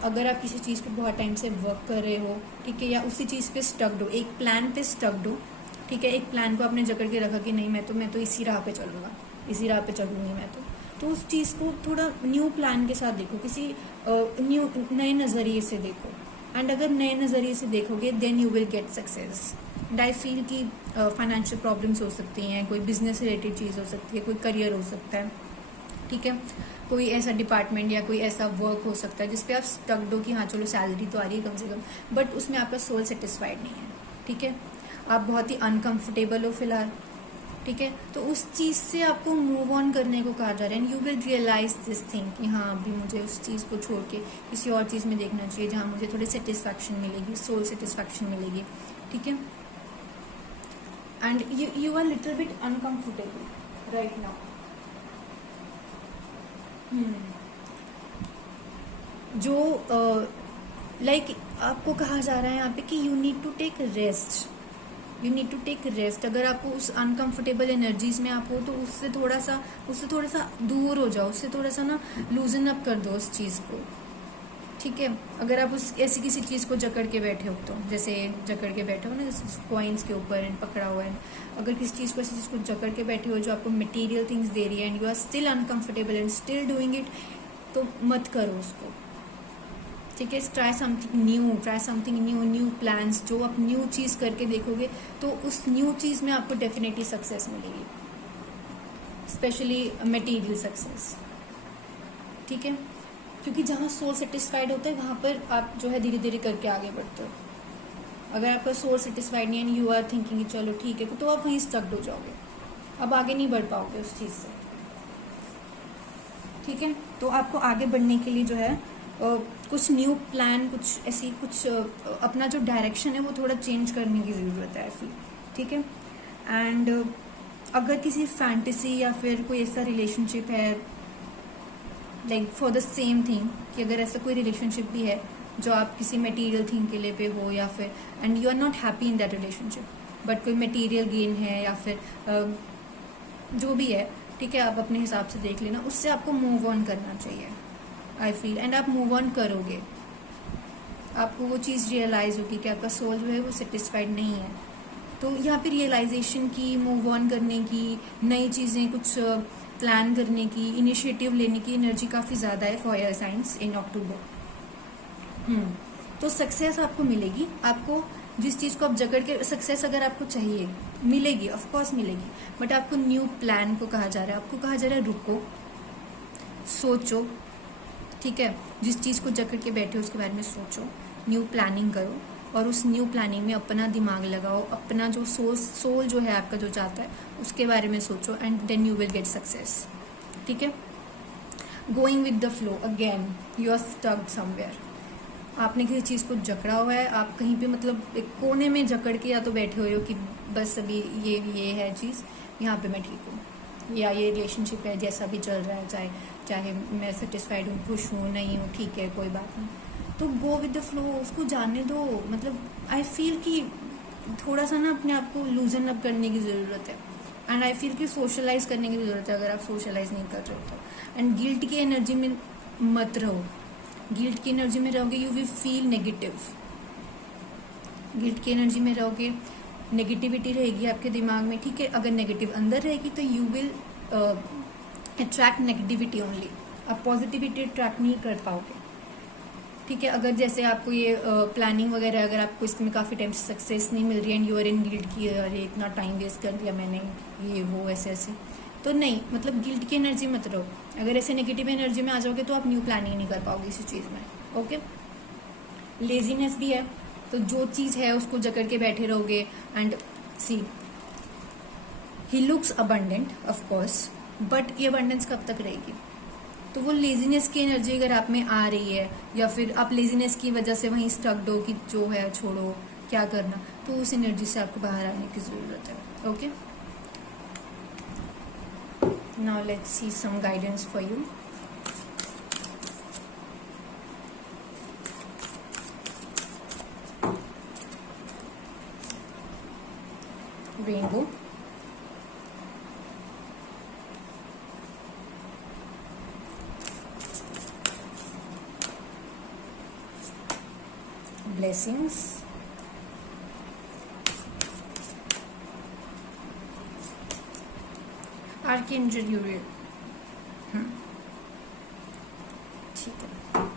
अगर आप किसी चीज़ पे बहुत टाइम से वर्क कर रहे हो, ठीक है, या उसी चीज़ पे स्टक्ड हो, एक प्लान पे स्टक्ड हो, ठीक है, एक प्लान को आपने जकड़ के रखा कि नहीं मैं तो इसी राह पे चलूँगा, इसी राह पे चलूँगी मैं तो उस चीज़ को थोड़ा न्यू प्लान के साथ देखो, किसी नए नज़रिए से देखो। एंड अगर नए नज़रिए से देखोगे then you will get success. And I feel कि फाइनेंशियल प्रॉब्लम्स हो सकती हैं, कोई बिजनेस रिलेटेड चीज़ हो सकती है, कोई करियर हो सकता है, ठीक है, कोई ऐसा डिपार्टमेंट या कोई ऐसा वर्क हो सकता है जिस पे आप स्टक्ड हो कि हाँ चलो सैलरी तो आ रही है कम से कम, बट उसमें आपका सोल सेटिस्फाइड नहीं है, ठीक है, आप बहुत ही अनकंफर्टेबल हो फिलहाल, ठीक है। तो उस चीज़ से आपको मूव ऑन करने को कहा जा रहा है। And you will realize this thing कि हाँ अभी मुझे उस चीज़ को छोड़ के किसी और चीज़ में देखना चाहिए जहाँ मुझे थोड़ी सेटिस्फैक्शन मिलेगी, सोल सेटिस्फैक्शन मिलेगी, ठीक है। And you are little bit uncomfortable right now, जो लाइक आपको कहा जा रहा है यहाँ पे कि you need to take rest, you need to take rest. अगर आपको उस अनकंफर्टेबल एनर्जीज में आप हो तो उससे थोड़ा सा दूर हो जाओ, उससे थोड़ा सा ना लूजन अप कर दो उस चीज़ को, ठीक है। अगर आप उस ऐसी किसी चीज़ को जकड़ के बैठे हो, तो जैसे जकड़ के बैठे हो ना, जैसे कॉइन्स के ऊपर पकड़ा हुआ है, अगर किसी चीज़ को ऐसी चीज़ को जकड़ के बैठे हो जो आपको मटेरियल थिंग्स दे रही है and you are still uncomfortable and still doing it, तो मत करो उसको, ठीक है। Try something new plans. जो आप न्यू चीज़ करके देखोगे तो उस न्यू चीज़ में आपको डेफिनेटली सक्सेस मिलेगी, स्पेशली मटेरियल सक्सेस, ठीक है। क्योंकि जहाँ सोल सेटिस्फाइड होता है वहाँ पर आप जो है धीरे धीरे करके आगे बढ़ते हो। अगर आपका सोल सेटिस्फाइड नहीं है, यू आर थिंकिंग चलो ठीक है, तो आप वहीं स्टक हो जाओगे, अब आगे नहीं बढ़ पाओगे उस चीज़ से, ठीक है। तो आपको आगे बढ़ने के लिए जो है कुछ न्यू प्लान, कुछ ऐसी कुछ अपना जो डायरेक्शन है वो थोड़ा चेंज करने की ज़रूरत है, आई फील, ठीक है। एंड अगर किसी फैंटेसी या फिर कोई ऐसा रिलेशनशिप है like for the same thing, कि अगर ऐसा कोई रिलेशनशिप भी है जो आप किसी मटेरियल थिंग के लिए पे हो, या फिर and you are not happy in that relationship, but कोई मटेरियल गेन है या फिर जो भी है, ठीक है, आप अपने हिसाब से देख लेना, उससे आपको मूव ऑन करना चाहिए, आई फील। एंड आप मूव ऑन करोगे, आपको वो चीज़ रियलाइज होगी कि आपका सोल जो है वो सेटिस्फाइड नहीं है। तो यहाँ पे रियलाइजेशन की, मूव ऑन करने की, नई चीज़ें कुछ प्लान करने की, इनिशिएटिव लेने की एनर्जी काफ़ी ज़्यादा है फॉर योर साइंस इन अक्टूबर। तो सक्सेस आपको मिलेगी, आपको जिस चीज़ को आप जकड़ के, सक्सेस अगर आपको चाहिए मिलेगी, ऑफ कोर्स मिलेगी, बट आपको न्यू प्लान को कहा जा रहा है, आपको कहा जा रहा है रुको, सोचो, ठीक है। जिस चीज़ को जकड़ के बैठे हो उसके बारे में सोचो, न्यू प्लानिंग करो, और उस न्यू प्लानिंग में अपना दिमाग लगाओ, अपना जो सोल जो है आपका जो चाहता है उसके बारे में सोचो, and then you will get success, ठीक है। Going with the flow, again you are stuck somewhere, आपने किसी चीज़ को जकड़ा हुआ है, आप कहीं पे मतलब एक कोने में जकड़ के या तो बैठे हुए हो कि बस अभी ये है चीज़, यहाँ पे मैं ठीक हूँ, या ये रिलेशनशिप है जैसा भी चल रहा है, चाहे मैं सेटिस्फाइड हूँ, खुश हूँ, नहीं हूँ, ठीक है, कोई बात नहीं। तो गो विद द फ्लो, उसको जानने दो। मतलब आई फील कि थोड़ा सा ना अपने आप को लूजन अप करने की ज़रूरत है, एंड आई फील कि सोशलाइज करने की ज़रूरत है अगर आप सोशलाइज नहीं कर रहे हो तो। एंड गिल्ट की एनर्जी में मत रहो, गिल्ट की एनर्जी में रहोगे you will feel negative, guilt की एनर्जी में रहोगे नेगेटिविटी रहेगी आपके दिमाग में, ठीक है। अगर नेगेटिव अंदर रहेगी तो you will attract negativity only, आप पॉजिटिविटी अट्रैक्ट नहीं कर पाओगे, ठीक है। अगर जैसे आपको ये प्लानिंग वगैरह, अगर आपको इसमें काफ़ी टाइम से सक्सेस नहीं मिल रही and you are in guilt की, अरे इतना टाइम वेस्ट कर दिया मैंने, ये वो ऐसे ऐसे, तो नहीं, मतलब गिल्ट की एनर्जी मत रहो। अगर ऐसे नेगेटिव एनर्जी में आ जाओगे तो आप न्यू प्लानिंग नहीं कर पाओगे इसी चीज़ में, ओके। लेजीनेस भी है, तो जो चीज़ है उसको जकड़ के बैठे रहोगे, and see he looks abundant of course, but ये अबंडेंस कब तक रहेगी? तो वो लेजीनेस की एनर्जी अगर आप में आ रही है, या फिर आप लेजीनेस की वजह से वहीं स्टक्ड हो कि जो है छोड़ो क्या करना, तो उस एनर्जी से आपको बाहर आने की ज़रूरत है, okay. Now let's see some guidance for you. Rainbow, blessings, archangel Uriel, ठीक है।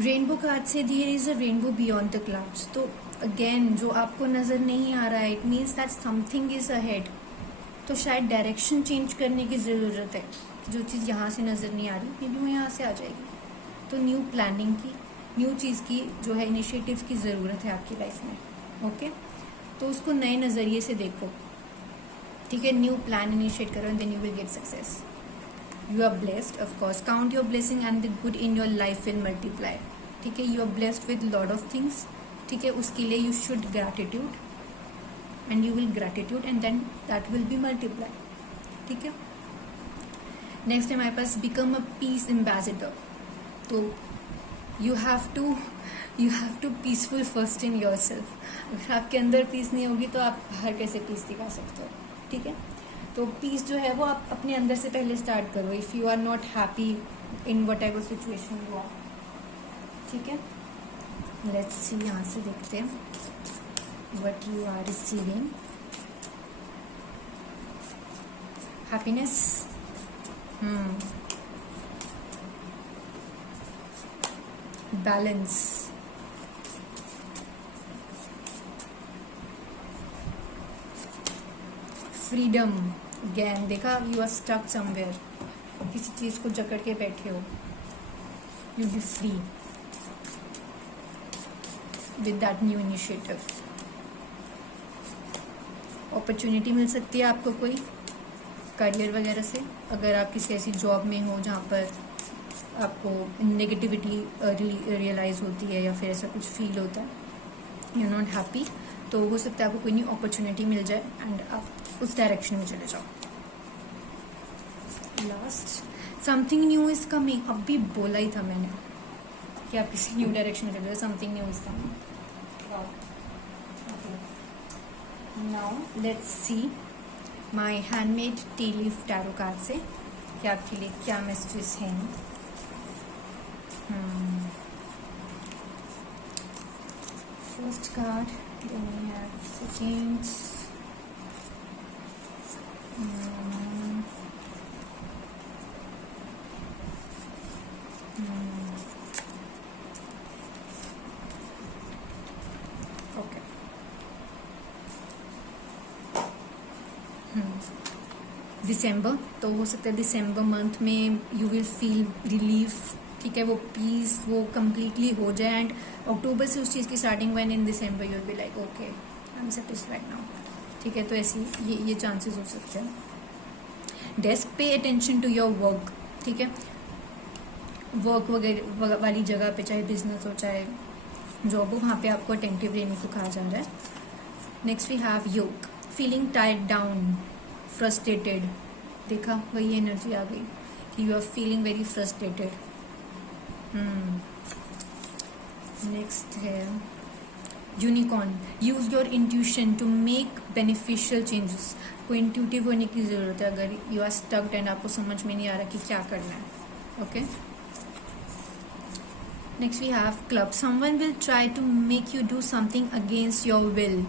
रेनबो कार्ड से there is a rainbow beyond the clouds, तो अगेन जो आपको नज़र नहीं आ रहा है, it means that something is ahead, तो शायद डायरेक्शन चेंज करने की ज़रूरत है। जो चीज़ यहाँ से नज़र नहीं आ रही मे बी वो यहाँ से आ जाएगी, तो न्यू प्लानिंग की, न्यू चीज़ की जो है इनिशिएटिव की ज़रूरत है आपकी लाइफ में, ओके। तो उसको नए नज़रिए से देखो, ठीक है। न्यू प्लान इनिशिएट करो and then you will get success. You are blessed, of course, count your blessing and the good in your life will multiply, ठीक है। You are blessed with lot of things, ठीक है। उसके लिए you should gratitude, and you will gratitude and then that will be multiply, ठीक है। Next है हमारे पास बिकम अ पीस एम्बेसडर। तो you have to peaceful first in your self. अगर आपके अंदर पीस नहीं होगी तो आप बाहर कैसे पीस दिखा सकते हो, ठीक है। तो पीस जो है वो आप अपने अंदर से पहले स्टार्ट करो। If you are not happy in whatever situation you are, ठीक है। लेट्स सी, यहाँ से देखते हैं what you are receiving. Happiness, balance, freedom. Again देखा, यू आर स्टक समवेयर, किसी चीज को जकड़ के बैठे हो। You be free with that new initiative. Opportunity मिल सकती है आपको कोई करियर वगैरह से, अगर आप किसी ऐसी जॉब में हो जहाँ पर आपको नेगेटिविटी रियलाइज होती है या फिर ऐसा कुछ फील होता है, यू नॉट हैप्पी, तो हो सकता है आपको कोई न्यू अपॉर्चुनिटी मिल जाए एंड आप उस डायरेक्शन में चले जाओ। Last, something new is coming. अब भी बोला ही था मैंने कि आप किसी न्यू डायरेक्शन में चले जाओ, something new is coming. Now let's C my handmade tea leaf tarot card से कि आपके लिए क्या मैसेजेस हैं। First card, then we have second, okay, दिसंबर। तो हो सकता है दिसंबर मंथ में यू विल फील रिलीफ, ठीक है, वो पीस वो कम्प्लीटली हो जाए एंड अक्टूबर से उस चीज़ की starting when in December you will be like okay I am satisfied now, ठीक है। तो ऐसी ये चांसेस हो सकते हैं। Desk pay attention to your work, ठीक है, वर्क वगैरह वाली जगह पे, चाहे बिजनेस हो चाहे जॉब हो, वहाँ पे आपको अटेंटिव रहने को कहा जा रहा है। Next we have yoga, feeling tired down, frustrated. देखा, वही एनर्जी आ गई कि you are feeling very frustrated. Next है unicorn, use your intuition to make beneficial changes. को इंट्यूटिव होने की जरूरत है अगर यू आर स्टक्ड एंड आपको समझ में नहीं आ रहा कि क्या करना है, ओके। Next we have club, someone will try to make you do something against your will.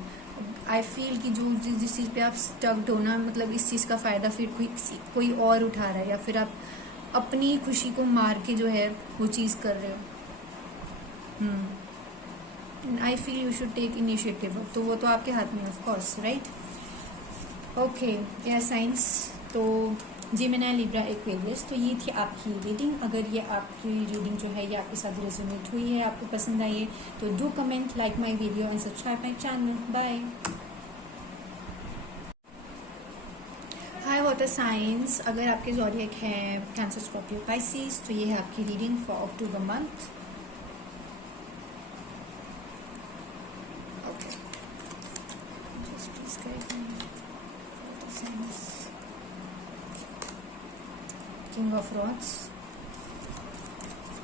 I feel कि जो जिस चीज़ पे आप स्टक्ड हो ना, मतलब इस चीज़ का फ़ायदा फिर कोई और उठा रहा है, या फिर आप अपनी खुशी को मार के जो है वो चीज़ कर रहे हो। I feel you should take initiative, तो वो तो आपके हाथ में of course, right. Okay, air signs, तो जेमिनी, लिब्रा, एक्वेरियस। तो ये थी आपकी रीडिंग। अगर ये आपकी रीडिंग जो है ये आपके साथ रेजोनेट हुई है, आपको पसंद आई है, तो do comment, like my video and subscribe my channel. Bye. Hi water signs, अगर आपके ज़ोडिएक है कैंसर, स्कॉर्पियो, पाइसिस, तो ये है आपकी reading for October month. Okay, just please guide me, water science, King of Rods,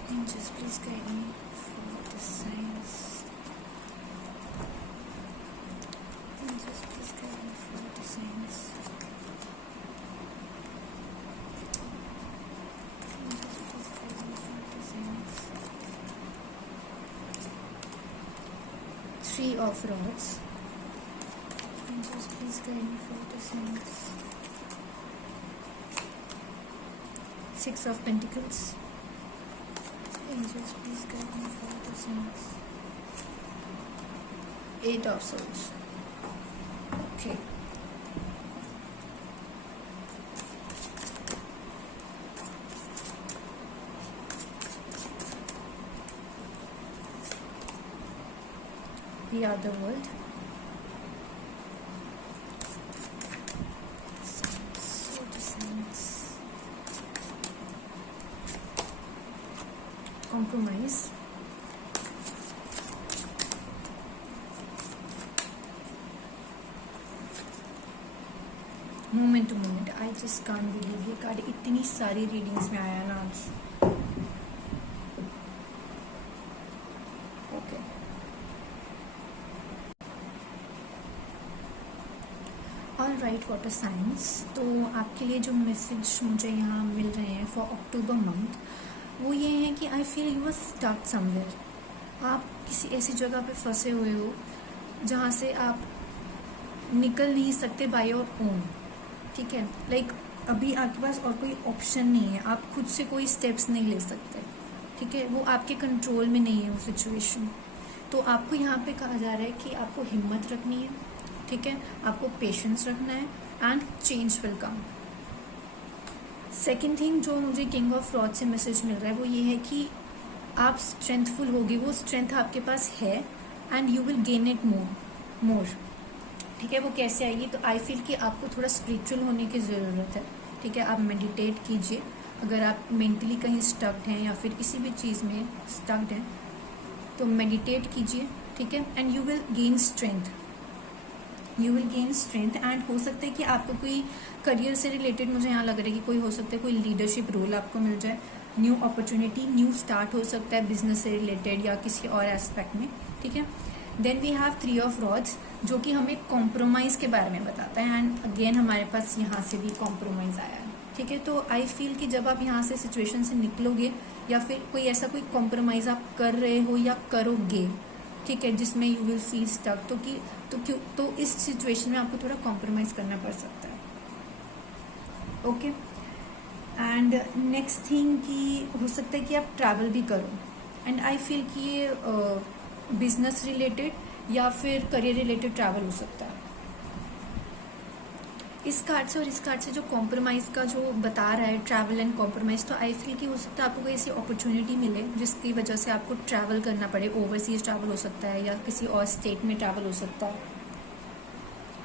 angels please guide me for the signs, angels please guide me for the signs, angels please guide me for the signs. Three of Rods, angels please guide me for the signs. Six of Pentacles, angels please guide me for the signs. Eight of Swords. Okay. The other world. Compromise, moment to moment, I just can't believe ये card इतनी सारी readings में आया ना आज। Okay, all right water signs, तो आपके लिए जो मैसेज मुझे यहाँ मिल रहे हैं फॉर अक्टूबर मंथ वो ये है कि I feel you are stuck somewhere. आप किसी ऐसी जगह पे फंसे हुए हो जहाँ से आप निकल नहीं सकते बाय योर ओन, ठीक है। लाइक अभी आपके पास और कोई ऑप्शन नहीं है, आप खुद से कोई स्टेप्स नहीं ले सकते, ठीक है। वो आपके कंट्रोल में नहीं है वो सिचुएशन। तो आपको यहाँ पे कहा जा रहा है कि आपको हिम्मत रखनी है, ठीक है, आपको पेशेंस रखना है and change will come. Second thing जो मुझे किंग ऑफ रॉड से मैसेज मिल रहा है वो ये है कि आप स्ट्रेंथफुल होगी, वो स्ट्रेंथ आपके पास है and you will gain it more, ठीक है। वो कैसे आएगी, तो आई फील कि आपको थोड़ा स्पिरिचुअल होने की ज़रूरत है, ठीक है। आप मेडिटेट कीजिए, अगर आप मेंटली कहीं स्टक्ड हैं या फिर किसी भी चीज़ में स्टक्ड हैं तो मेडिटेट कीजिए, ठीक है, and you will gain strength, you will gain strength. And हो सकता है कि आपको कोई करियर से रिलेटेड, मुझे यहाँ लग रहा है कि कोई हो सकता है कोई लीडरशिप रोल आपको मिल जाए, न्यू अपॉर्चुनिटी, न्यू स्टार्ट हो सकता है बिजनेस से रिलेटेड या किसी और एस्पेक्ट में, ठीक है। Then we have 3 of rods जो कि हमें कॉम्प्रोमाइज़ के बारे में बताता है एंड अगेन हमारे पास यहाँ से भी कॉम्प्रोमाइज़ आया है, ठीक है। तो आई फील कि जब आप यहाँ से सिचुएशन से निकलोगे या फिर कोई ऐसा कोई कॉम्प्रोमाइज़ आप कर रहे हो या करोगे, ठीक है, जिसमें यू विल फील स्टक, तो इस सिचुएशन में आपको थोड़ा कॉम्प्रोमाइज़ करना पड़ सकता है, ओके। एंड नेक्स्ट थिंग कि हो सकता है कि आप ट्रैवल भी करो एंड आई फील कि ये बिजनेस रिलेटेड या फिर करियर रिलेटेड ट्रैवल हो सकता है। इस कार्ड से और इस कार्ड से जो कॉम्प्रोमाइज़ का जो बता रहा है, ट्रैवल एंड कॉम्प्रोमाइज़, तो आई फील कि हो सकता है आपको कोई ऐसी अपॉर्चुनिटी मिले जिसकी वजह से आपको ट्रैवल करना पड़े। ओवरसीज ट्रैवल हो सकता है या किसी और स्टेट में ट्रैवल हो सकता है,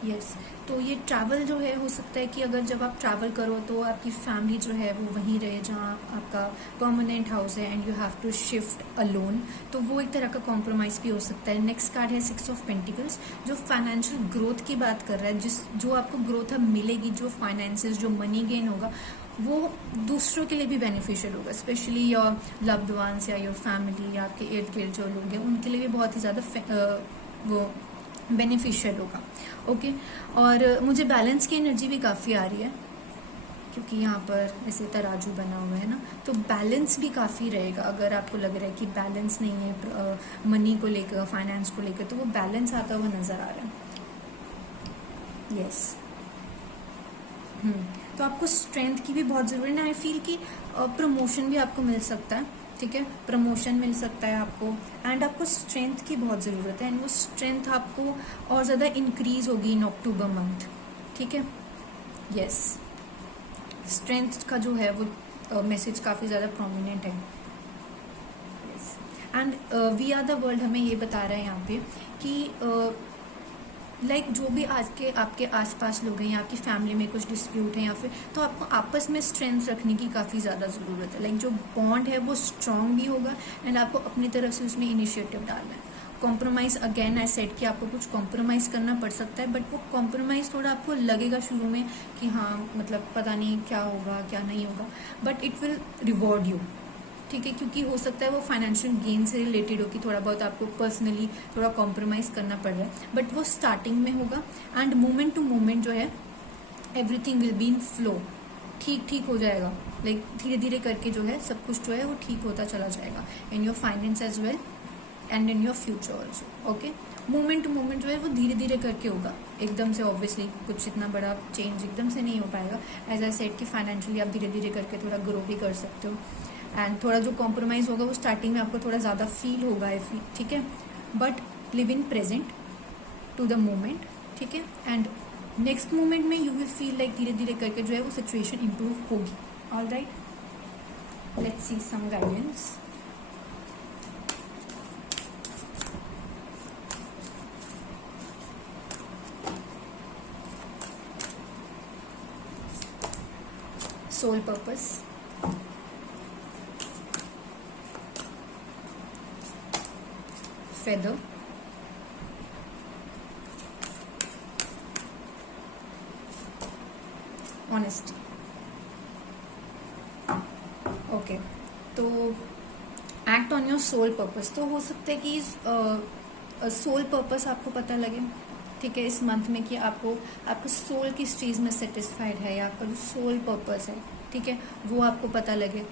यस। तो ये ट्रैवल जो है हो सकता है कि अगर जब आप ट्रैवल करो तो आपकी फैमिली जो है वो वहीं रहे जहाँ आपका परमानेंट हाउस है and you have to shift alone, तो वो एक तरह का कॉम्प्रोमाइज़ भी हो सकता है। नेक्स्ट कार्ड है 6 ऑफ पेंटिकल्स जो फाइनेंशियल ग्रोथ की बात कर रहा है, जो आपको ग्रोथ अब मिलेगी, जो फाइनेंसेस, जो मनी गेन होगा वो दूसरों के लिए भी बेनिफिशियल होगा, स्पेशली योर लव्ड वंस या योर फैमिली या आपके इर्द गिर्द जो लोग हैं उनके लिए भी बहुत ही ज़्यादा वो बेनिफिशियल होगा, ओके। और मुझे बैलेंस की एनर्जी भी काफ़ी आ रही है क्योंकि यहाँ पर ऐसे तराजू बना हुआ है ना, तो बैलेंस भी काफ़ी रहेगा। अगर आपको लग रहा है कि बैलेंस नहीं है मनी को लेकर, फाइनेंस को लेकर, तो वो बैलेंस आता हुआ नज़र आ रहा है, यस। तो आपको स्ट्रेंथ की भी बहुत ज़रूरी है। आई फील कि प्रमोशन भी आपको मिल सकता है, ठीक है, प्रमोशन मिल सकता है आपको एंड आपको स्ट्रेंथ की बहुत ज़रूरत है एंड वो स्ट्रेंथ आपको और ज़्यादा इंक्रीज होगी इन अक्टूबर मंथ, ठीक है, यस। स्ट्रेंथ का जो है वो मैसेज काफ़ी ज़्यादा प्रोमिनेंट है, yes. And we are the world हमें ये बता रहा है यहाँ पे कि लाइक जो भी आज के आपके आसपास लोग हैं या आपकी फैमिली में कुछ डिस्प्यूट है या फिर, तो आपको आपस में स्ट्रेंथ रखने की काफ़ी ज़्यादा ज़रूरत है। लाइक जो बॉन्ड है वो स्ट्रांग भी होगा एंड आपको अपनी तरफ से उसमें इनिशिएटिव डालना है। कॉम्प्रोमाइज़, अगेन आई सेड कि आपको कुछ कॉम्प्रोमाइज़ करना पड़ सकता है, बट वो कॉम्प्रोमाइज़ थोड़ा आपको लगेगा शुरू में कि हाँ मतलब पता नहीं क्या होगा क्या नहीं होगा, but it will reward you, ठीक है, क्योंकि हो सकता है वो फाइनेंशियल गेन से रिलेटेड हो कि थोड़ा बहुत आपको पर्सनली थोड़ा कॉम्प्रोमाइज़ करना पड़ रहा है, बट वो स्टार्टिंग में होगा एंड मोमेंट टू मोमेंट जो है everything will be in flow, ठीक हो जाएगा। लाइक धीरे धीरे करके जो है सब कुछ जो है वो ठीक होता चला जाएगा in your finance as well and in your future also, okay. Moment to moment जो है वो धीरे धीरे करके होगा, एकदम से ऑब्वियसली कुछ इतना बड़ा चेंज एकदम से नहीं हो पाएगा। एज आई सेड कि फाइनेंशियली आप धीरे धीरे करके थोड़ा ग्रो भी कर सकते हो एंड थोड़ा जो कॉम्प्रोमाइज़ होगा वो स्टार्टिंग में आपको थोड़ा ज़्यादा फील होगा, ठीक है, but live in present to the moment, ठीक है, एंड नेक्स्ट मोमेंट में यू विल फील लाइक धीरे धीरे करके जो है वो सिचुएशन इम्प्रूव होगी। All right, let's see some guidance. Soul purpose, feather, honesty. Okay, तो act on your soul purpose. तो हो सकता है कि सोल पर्पस आपको पता लगे, ठीक है, इस मंथ में कि आपको सोल किस चीज़ में सेटिस्फाइड है, या आपका जो सोल पर्पस है, ठीक है, वो आपको पता लगे।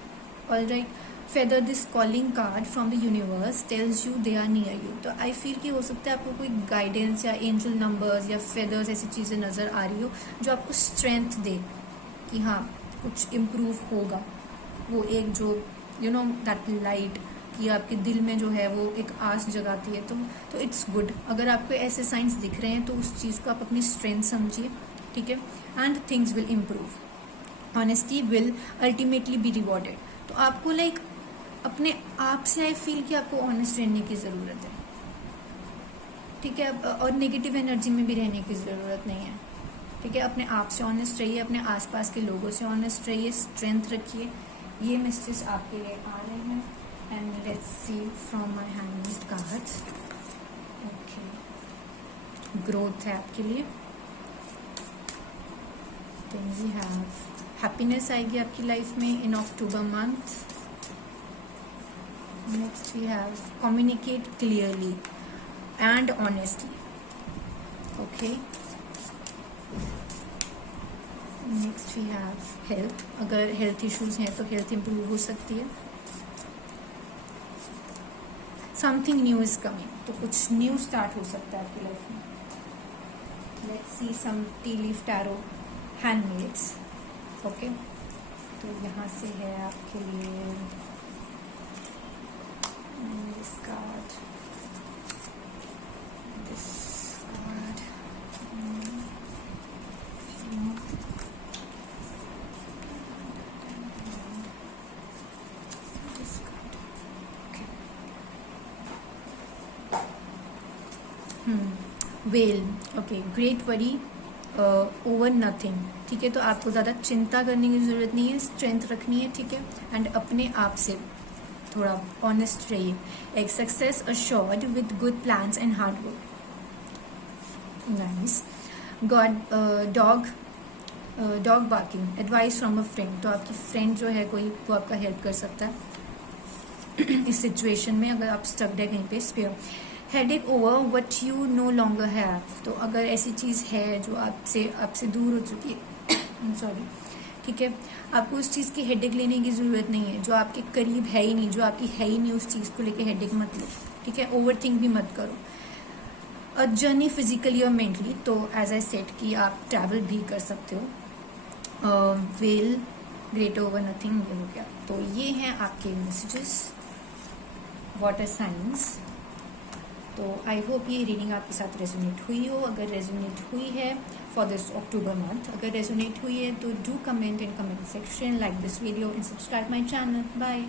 Alright, feather this calling card from the universe tells you they are near you. तो आई फील कि हो सकता है आपको कोई गाइडेंस या एंजल नंबर्स या फेदर्स ऐसी चीज़ें नज़र आ रही हो जो आपको स्ट्रेंथ दे कि हाँ कुछ इम्प्रूव होगा। वो एक जो दैट लाइट कि आपके दिल में जो है वो एक आस जगाती है, तो इट्स गुड। अगर आपको ऐसे साइंस दिख रहे हैं तो उस चीज़ को आप अपनी स्ट्रेंथ समझिए, ठीक है, and things will improve. Honesty will ultimately be rewarded. तो आपको लाइक अपने आप से आई फील कि आपको ऑनेस्ट रहने की ज़रूरत है, ठीक है, और नेगेटिव एनर्जी में भी रहने की ज़रूरत नहीं है, ठीक है। अपने आप से ऑनेस्ट रहिए, अपने आसपास के लोगों से ऑनेस्ट रहिए, स्ट्रेंथ रखिए। ये मैसेजेस आपके लिए आ रहे हैं। And let's see from my hand cards. Okay, growth है आपके लिए। देन वी हैव हैप्पीनेस आएगी आपकी लाइफ में in October month. Next we have communicate clearly and honestly. Okay, next we have health. अगर हेल्थ इश्यूज हैं तो health improve हो सकती है। समथिंग न्यू इज कमिंग, तो कुछ न्यू स्टार्ट हो सकता है आपकी लाइफ में। Let's see some tea leaf tarot handmades. Okay, तो यहाँ से है आपके लिए this card, this card, well. Okay, great worry over nothing, ठीक है। तो आपको ज़्यादा चिंता करने की ज़रूरत नहीं है, स्ट्रेंथ रखनी है, ठीक है, एंड अपने आप से थोड़ा ऑनेस्ट रहिए। एक success assured with good plans and hard work. Nice. God dog barking, advice from a friend. तो आपकी फ्रेंड जो है कोई, वो आपका हेल्प कर सकता है इस सिचुएशन में अगर आप स्टक्ड है कहीं पे। Spare headache over what you no longer have. तो अगर ऐसी चीज़ है जो आपसे दूर हो चुकी है सॉरी, ठीक है, आपको उस चीज़ की हेडेक लेने की ज़रूरत नहीं है। जो आपके करीब है ही नहीं, जो आपकी है ही नहीं, उस चीज़ को लेके हेडेक मत लो, ठीक है। ओवर थिंक भी मत करो। अ जर्नी फिजिकली और मेंटली, तो एज आई सेड कि आप ट्रैवल भी कर सकते हो। वेल, ग्रेट ओवर नथिंग, ये हो गया। तो ये हैं आपके मैसेजेस वाटर साइंस। तो आई होप ये रीडिंग आपके साथ रेजोनेट हुई हो। अगर रेजोनेट हुई है फॉर दिस अक्टूबर मंथ, अगर रेजोनेट हुई है तो do comment in comment section, like this video and subscribe my channel. Bye.